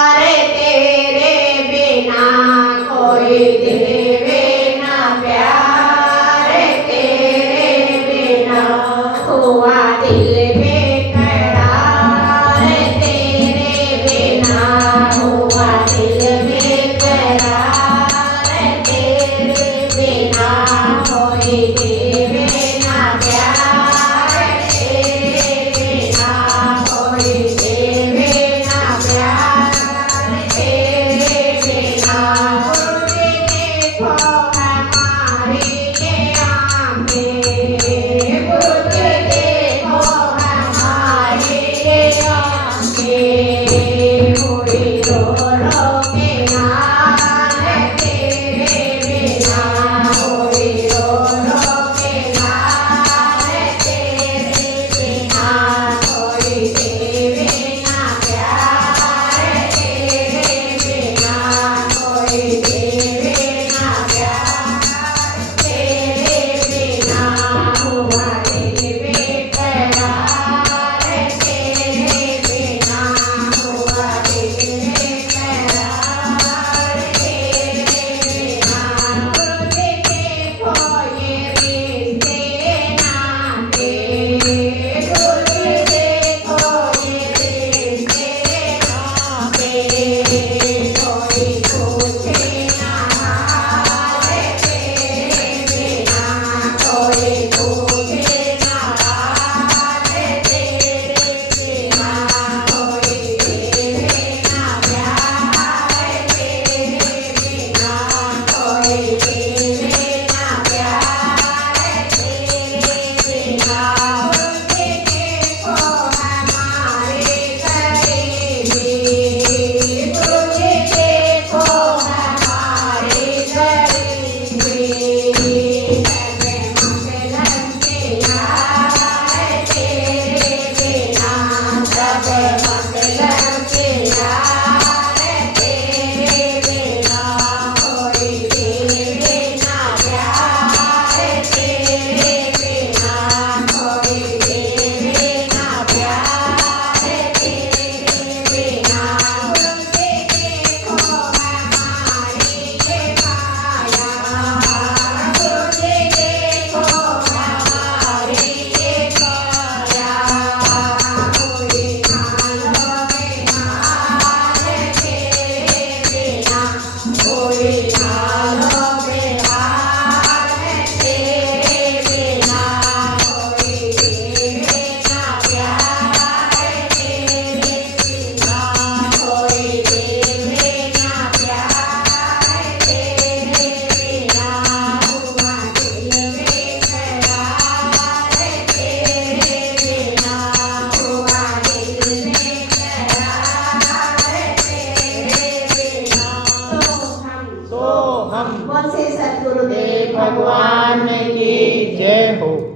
अरे तेरे बिना कोई देवे ना प्यार, तेरे बिना हुआ दिल बेकरार, तेरे बिना हुआ दिल बेकरार, तेरे बिना कोई देवे ना प्यार, तेरे बिना कोई देवे ना प्यार, तेरे बिना तुझे देखो हमारी ये आँखें, तुझे देखो हमारी ये आँखें, हुई रो रो के नाल, तेरे बिना हुई रो रो के नाल, तेरे बिना कोई देवे ना प्यार, तेरे बिना कोई देवे ना प्यार, तेरे बिना हुआ दिल बेकरार, तेरे बिना हुआ दिल बेकरार, तेरे बिना तुझे देखो ये रिश्ते नाते, तुझे देखो ये रिश्ते नाते, कोई पूछे ना हाल, तेरे बिना कोई पूछे ना हाल, तेरे बिना कोई देवे ना प्यार, तेरे बिना कोई देवे ना प्यार, तेरे बिना तुझे देखो हमारे करीबी, तुझे देखो हमारे करीबी, सर्वे मंगलम के यार, तेरे बिना सब मंगलम के यार, तेरे बिना कोई देवे ना प्यार, तेरे बिना कोई देवे ना प्यार, तेरे बिना तुझे देखो हमारी ये माया, तुझे देखो हमारी ये काया, कोई नालो बेहाल, तेरे बिना कोई नालो बेहाल, तेरे बिना कोई देवे ना प्यार, तेरे बिना कोई देवे ना प्यार, तेरे बिना हुआ दिल बेकरार, तेरे बिना हुआ दिल बेकरार, तेरे बिना तो हम बोल से सद्गुरुदेव भगवान की जय हो।